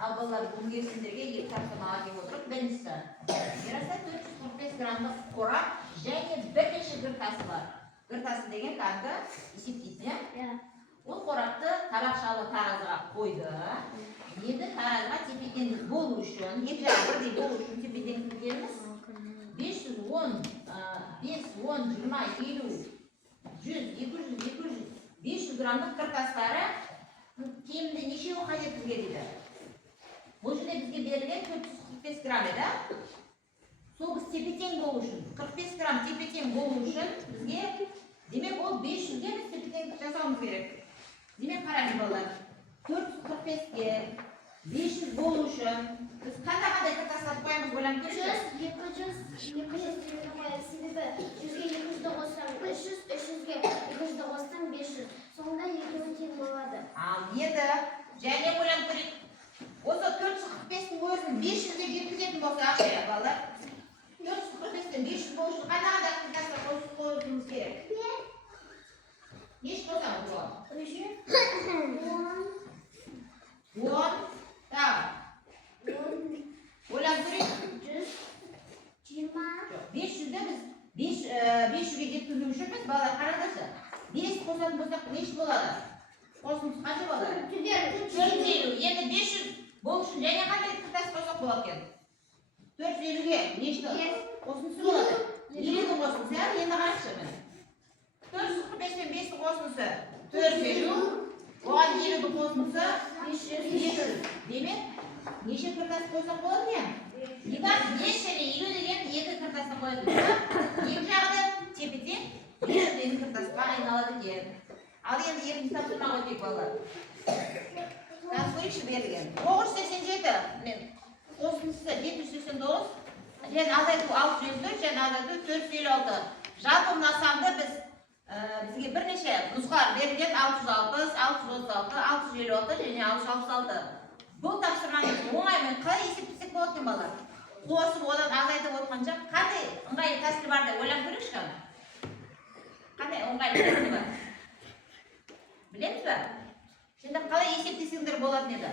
Ал балалар бүгінгі сендерге екі тапсырмаға келіп отырып, біріншісі. Ераса 445 граммдық қорап және бірнеше гіртасы бар. Гіртасы деген таңды есептейтін, иә? Ол қорапты табақшалы таразыға қойды. Енді таразыға тепе-теңдік болу үшін, екі жағы бірдей болу үшін тепе-теңдік береміз. 510, 5, 10, 20, 50, 100, 200, 200, 500 граммдық гіртастары кемінде нешеуі қажет бізге дейді. Бұл жерде бізге берілген 445 грамм еді. Сол біз тепе-тең болу үшін, 45 грамм тепе-тең болу үшін бізге, демек ол 500-ге біз тепе-теңдік жасауымыз керек. Демек қараймыз балалар, 445-ге 500 болу үшін біз қандай гіртастар қоямыз ойланып көрсек? 200 қоямыз. Себебі 100-ге 200-ді қоссаң 300, 300-ге 200-ді қоссаң 500. Соңында екеуі тең болады. Ал енді және ойланып көрейік. Осы 445-тің өзін 500-ге жеткізетін болса ақшая балалар. 445-тен 500 болу үшін қандай гіртастар қосуымыз керек? Неш қосамыз оған? 10, тағы. Ойланып көрейік. 120. 500-ді біз 500-ге жеткізу үшін біз балалар қараңдаршы. 5 қосатын болсақ неш болады? Қосымыз қанша болады? 450. Енді 500 болу үшін және қандай гіртас қосақ болады екен? 450-ге нешті қосымсы болады? 50-ді қосымсы, енді қарақшы міне. 445 пен 5-ті қосымсы 450, оған 50-ді қосымсы 500. Демек, неше гіртас қосақ болады екен? 5 және 50 деген екі гіртасты қояды. Екі жағында тепе-тең 500 деген гіртасқа айналады екен. Ал енді екінші тапсырмаға өтейік балалар. Көрейікші берілген. 987 қосындысы 789 және азайту 654 және азайту 456. Жалпы мына санды бізге бірнеше нұсқалар берілген 660, 636, 656 және 666. Бұл тапсырманы оңаймен қалай есептесек болады екен балалар? Қосып одан азайтып отқанша қандай ыңғайлы тәсіл бар деп ойлап көрейікші. Қандай ыңғайлы тәсіл бар? Білеміз ба? Енді қалай есептесеңдер болатын еді?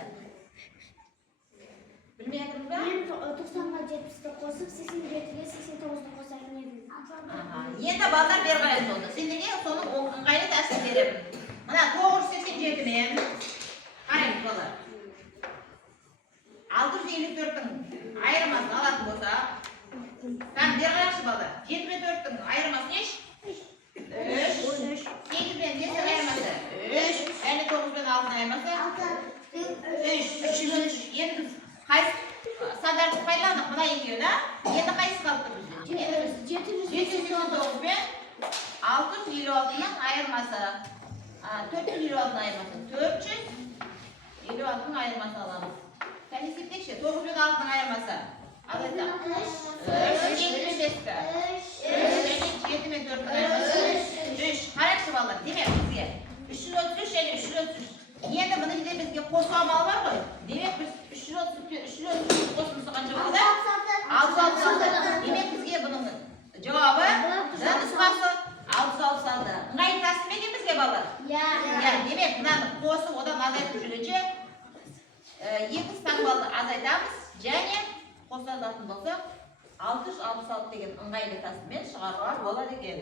Білмей жатырмыз ба? Мен 90-ға 70-ті қосып, 87-ге 89-ды қосатын едім. Енді балдар бері қарай болды. Сендерге соның ыңғайлы тәсіл беремін. Мына 987-мен қараймыз балдар. 654-тің айырмасын алатын болса, бері қарақшы балдар. 74-тің айырмасы неш? 3. 8-бен 5-тің айырмасы 3. Және 9-бен 6-ның айырмасы 3. Енді қайсы стандартты пайдаландық мына екеуін, енді қайсы қалыпты бізде? 719-бен 656-ның айырмасы. 456-ның айырмасы 456-ның айырмасын аламыз. Сән есептекші, 9-бен 6-ның айырмасы. Ал айтсақ 3, 7-бен 5-ті 3, 7-бен 4-дің айырмасы 3. Қарақшы балалар, демек бізге 333 және 333. Енді мұны бізге қосу амалы бар ғой. Демек біз 333 қосымысы қанша болды? 666. Демек бізге бұның жауабы нұсқасы 666. Ыңғайлы тәсіл ме екен бізге балалар? Иә. Демек мынаны қосып одан азайтып жүргенше екі таңбалы азайтамыз және қосылатын болсақ 666 деген ыңғайлы тәсілмен шығаруға болады екен.